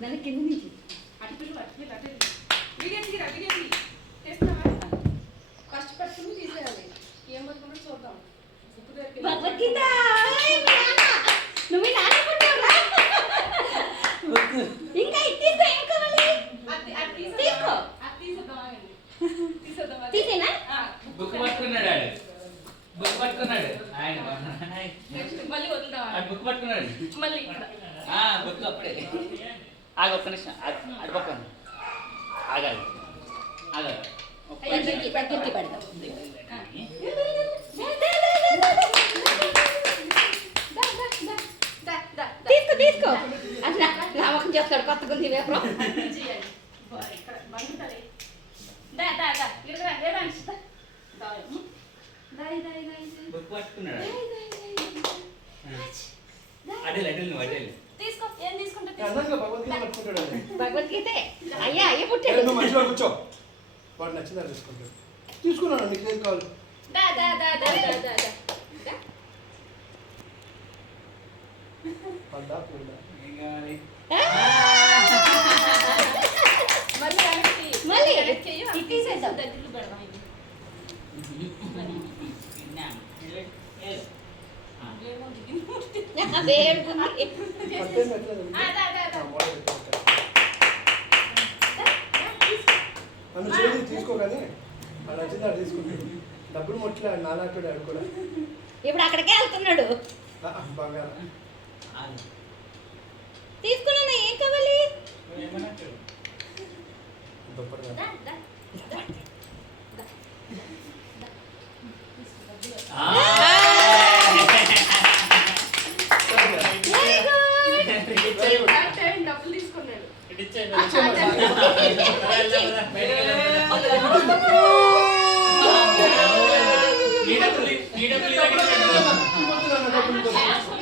దాని కింద నుంచి అటు పిల్లలు వీడియో తీరా వీడియో తీ చేస్తున్నావా ఫస్ట్ పట్టుకుని తీసేయాలి ఏం పట్టుకున్నా చూద్దాం భగవద్గీత నువ్వు నాన్న పట్టావురా ఇంకా తీసుకో ఏం కావాలి తీసుకో తీసేనా బుక్ పట్టుకున్నాడు ఆడు బుక్ పట్టుకున్నాడు ఆయన మళ్ళీ వదులుదాం బుక్ పట్టుకున్నాడు మళ్ళీ బుక్ అప్పుడే ఆగ ఒక్క నిమిషం అది పక్కన ఆగాలి ఆగాలి దగ్గరికి పడతాం తీసుకో తీసుకో అట్లా నామకం చేస్తాడు కొత్తగా ఉంది వేపరం బుక్ పట్టుకున్నాడు అడేలు అడేలు నువ్వు అడేలు తీసుకో ఏం తీసుకుంటా భగవద్గీత అయ్యా అయ్య పుట్టాడు నువ్వు మంచిగా కూర్చో వాడు నచ్చిందా తీసుకుంటాడు తీసుకున్నాను నీకు ఏం కావాలి పడ్డా పూడా ఏం కావాలి మళ్ళీ ఇది తీసేద్దాం దగ్గరికి పెడదాం ఇది ఏమో దిగి వేడుకుంది పట్టేం పెట్టలేదు నన్ను చేసి తీసుకోగానే వాడు నచ్చిందా తీసుకుంటాడు డబ్బులు మొట్టలే నానాటుడు ఆడు కూడా ఇప్పుడు అక్కడికే వెళ్తున్నాడు బంగారం తీసుకున్నా ఏం కావాలి దుప్పటి డబ్బులు తీసుకున్నాడు డబ్బులు